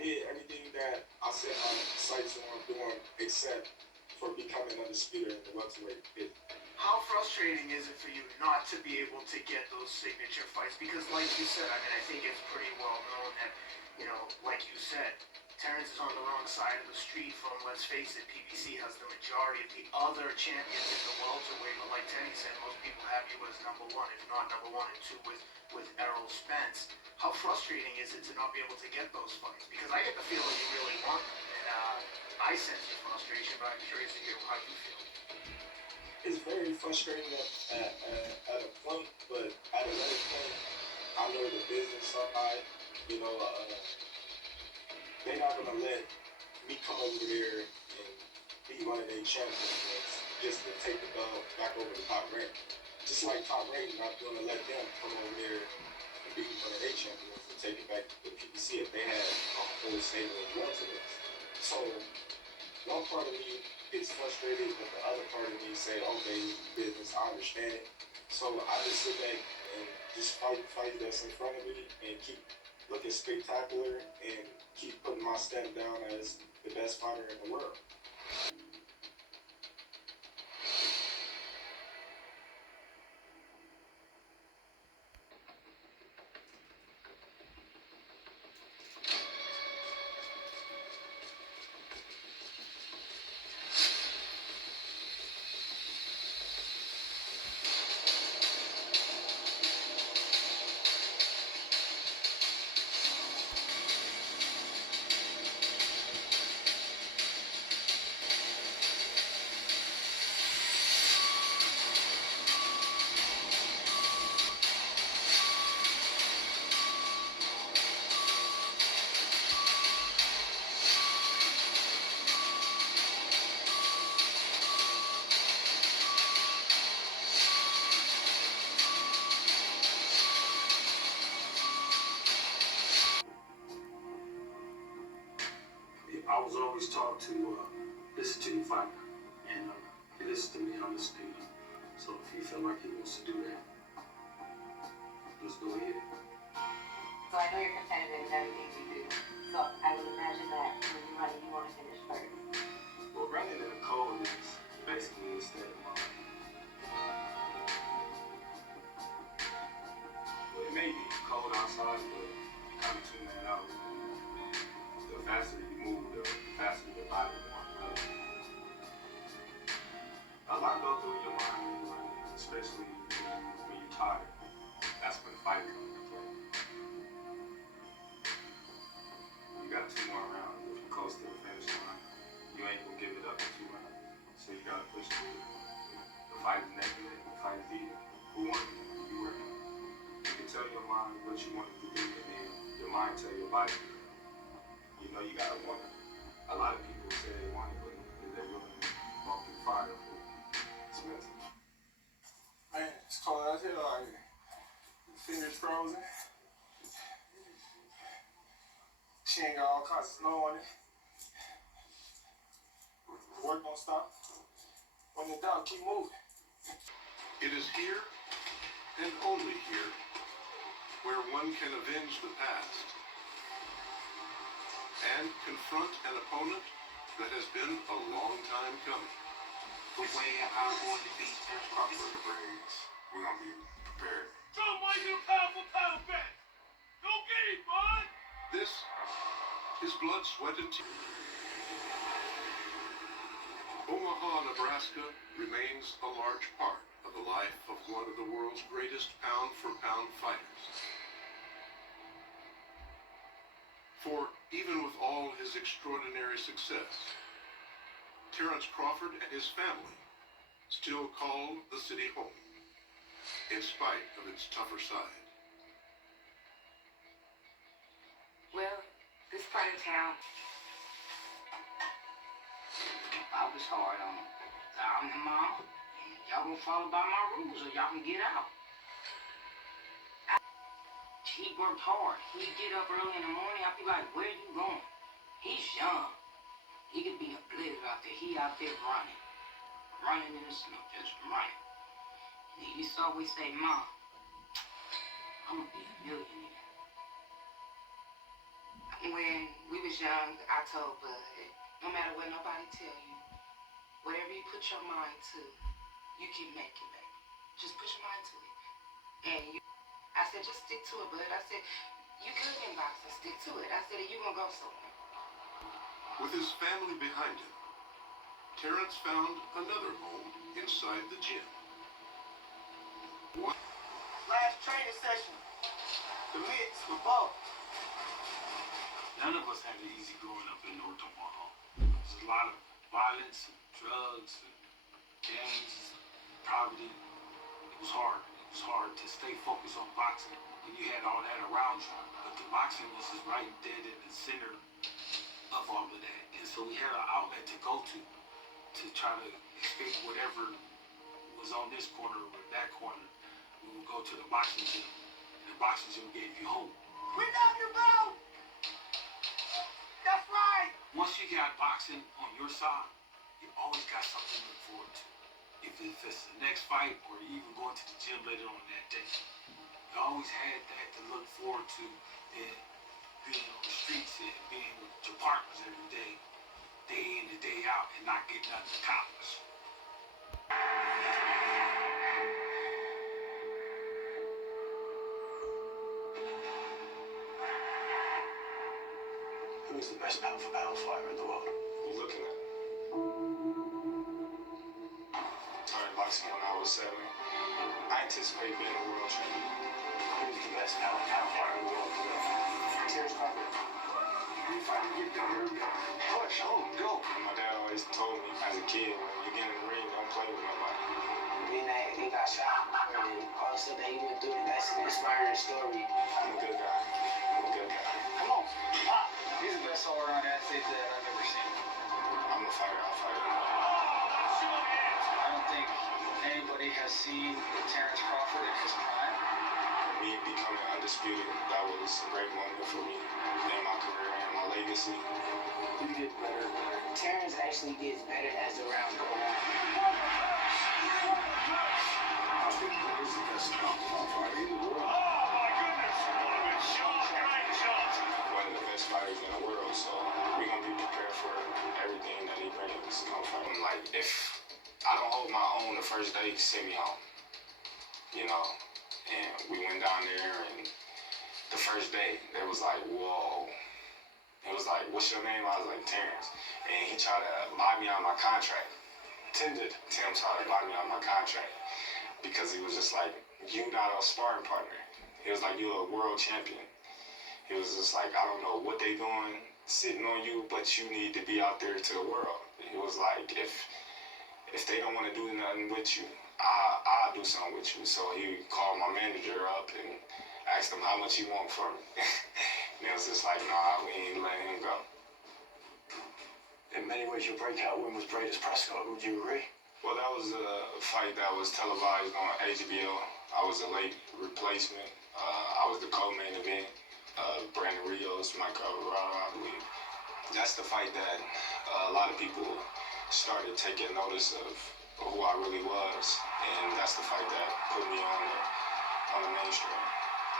did everything that I set my sights on doing, except for becoming undisputed in the welterweight division. How frustrating is it for you not to be able to get those signature fights? Because like you said, I mean, I think it's pretty well known that, like you said, Terence is on the wrong side of the street from, let's face it, PBC has the majority of the other champions in the welterweight, but like Tenny said, most people have you as number one, if not number one and two with Errol Spence. How frustrating is it to not be able to get those fights? Because I get the feeling you really want them, and I sense your frustration, but I'm curious to hear how you feel. It's very frustrating at a point, but at another point, I know the business side, they're not going to let me come over there and be one of their champions just to take the belt back over to Top Rank. Just like Top Rank not going to let them come over there and be one of their champions and take it back to the PBC if they had a whole stable of welterweights. So one part of me gets frustrated, but the other part of me say, okay, business, I understand it. So I just sit back and just fight that's in front of me and keep looking spectacular and keep putting my stamp down as the best fighter in the world. I was always taught to listen to your fighter, and he listens to me, I listen to him. So if he feel like he wants to do that, let's go ahead. So I know you're competitive in everything you do. So I would imagine that when you're running, you want to finish first. Well, running in the cold is basically a state of mind. Well, it may be cold outside, but you kind of tune that out. The faster you move, the faster your body warms up. A lot goes through your mind when you're running, especially when you're tired. That's when fight comes into play. You got 2 more rounds. If you're close to the finish line, you ain't gonna give it up in 2 rounds. So you gotta push through it. The fight is negative, the fight is even. Who won? You were. You can tell your mind what you want it to do, and then your mind tell your body. You gotta want it. A lot of people say they want it, but they're willing to walk through fire for expensive. Man, it's cold out here, like fingers frozen. She ain't got all kinds of snow on it. The work don't stop. When in doubt, keep moving. It is here, and only here, where one can avenge the past and confront an opponent that has been a long time coming. The way I'm going to beat Terence Crawford. Braids. We're gonna be prepared. Show him why you're a powerful paddle back. Go get him, bud. This is blood, sweat, and tears. Omaha, Nebraska remains a large part of the life of one of the world's greatest pound-for-pound fighters. For even with all his extraordinary success, Terence Crawford and his family still call the city home, in spite of its tougher side. Well, this part of town, I was hard on him. I'm the mom. Y'all gonna follow by my rules or y'all can get out. He worked hard. He'd get up early in the morning. I'd be like, where you going? He's young. He could be a blizzard out there. He out there running. Running in the snow, just running. And he used to always say, Mom, I'm gonna be a millionaire. I When we was young, I told Bud, no matter what nobody tell you, whatever you put your mind to, you can make it, baby. Just put your mind to it. And I said, just stick to it, Bud. I said, you good in boxing, stick to it. I said, you gonna go somewhere. With his family behind him, Terence found another home inside the gym. Last training session. The mitts were both. None of us had it easy growing up in North Omaha. There's a lot of violence, and drugs, and gangs, poverty. It was hard. It was hard to stay focused on boxing when you had all that around you. But the boxing was just right dead in the center of all of that. And so we had an outlet to go to try to escape whatever was on this corner or that corner. We would go to the boxing gym. And the boxing gym gave you hope. We love you, bro! That's right! Once you got boxing on your side, you always got something to look forward to. If it's the next fight or even going to the gym later on that day, you always had that to look forward to, and being on the streets and being with your partners every day in and day out, and not getting nothing accomplished. Who's the best pound-for-pound fighter in the world? Who's looking at? Started boxing when I was 7. I anticipate being a world champion. Who's the best pound-for-pound fighter in the world today? Terence Crawford. You fight to get better. Push, go. My dad always told me as a kid, when you get in the ring, don't play with nobody. Then he got shot. And all the stuff that he went through, that's an inspiring story. I'm a good guy. Come on, pop. He's the best all-around athlete that I've ever seen. I'm a fighter. I'll fight. I don't think anybody has seen Terence Crawford in his prime. Me becoming undisputed, that was a great moment for me in my career and my legacy. Who gets better? Terence actually gets better as the rounds go on. I think that is the best pound-for-pound fighter in the world. One of the best fighters in the world, so we're gonna be prepared for everything that he brings. Like, if I don't hold my own the first day, send me home. You know, and we went down there, and the first day, it was like, whoa. It was like, what's your name? I was like, Terence. And he tried to buy me out my contract. Tim tried to buy me out my contract because he was just like, you not a sparring partner. He was like, you're a world champion. He was just like, I don't know what they doing sitting on you, but you need to be out there to the world. He was like, if they don't want to do nothing with you, I'll do something with you. So he called my manager up and asked him how much he want for me. And it was just like, nah, we ain't letting him go. In many ways, your breakout win was Brady's Prescott. Would you agree? Well, that was a fight that was televised on HBO. I was a late replacement. I was the co-main event. Brandon Rios, Michael Alvarado, I believe. That's the fight that a lot of people started taking notice of who I really was, and that's the fight that put me on the mainstream.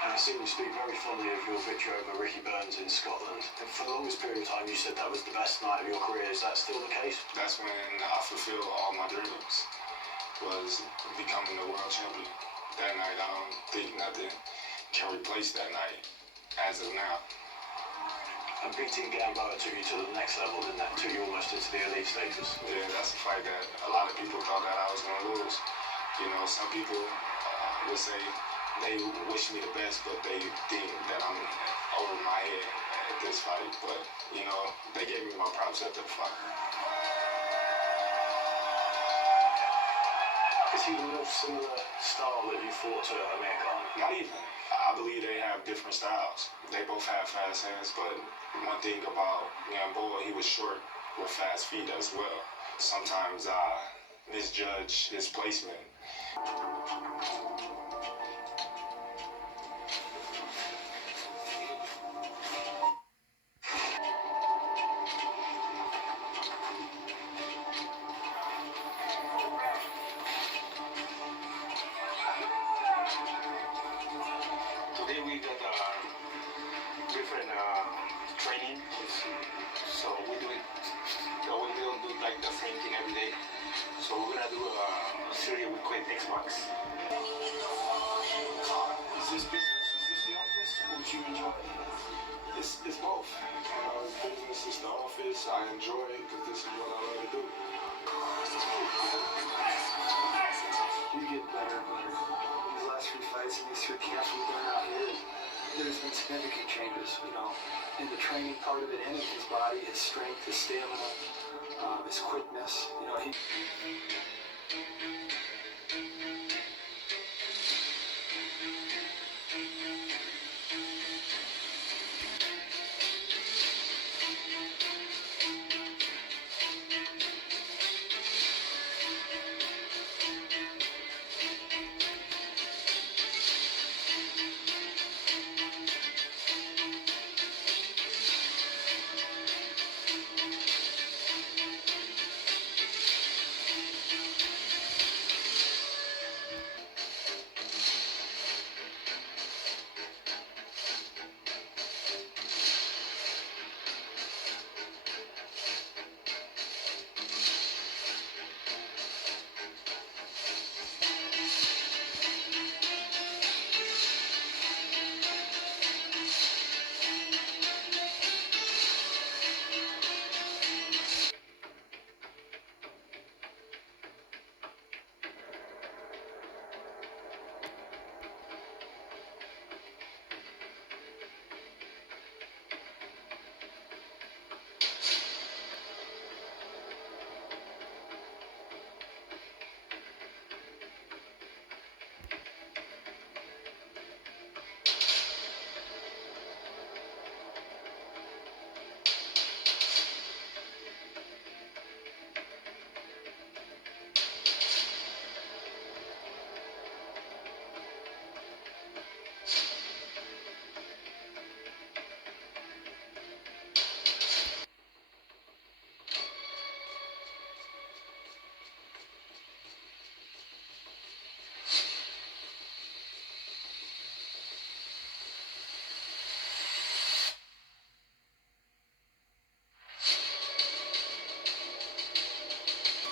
And I see you speak very fondly of your victory over Ricky Burns in Scotland. And for the longest period of time, you said that was the best night of your career. Is that still the case? That's when I fulfilled all my dreams, was becoming the world champion. That night, I don't think nothing can replace that night as of now. And beating Gamboa took you to the next level, didn't that? Took you almost into the elite status. Yeah, that's a fight that a lot of people thought that I was going to lose. You know, some people would say they wish me the best, but they think that I'm over my head at this fight. But, you know, they gave me my props after the fight. Is he the most similar style that you fought to Amir Khan? Not even. I believe they have different styles. They both have fast hands, but one thing about Gamboa, he was short with fast feet as well. Sometimes I misjudge his placement. Today we got different training studio would quit next month. Is this business? Is this the office? Or do you enjoy it? It's both. Business is the office. I enjoy it because this is what I love to do. You get better and better. These last 3 fights and these 3 camps we've done out here, there's been significant changes, you know, in the training part of it and in his body, his strength, his stamina, his quickness. You know,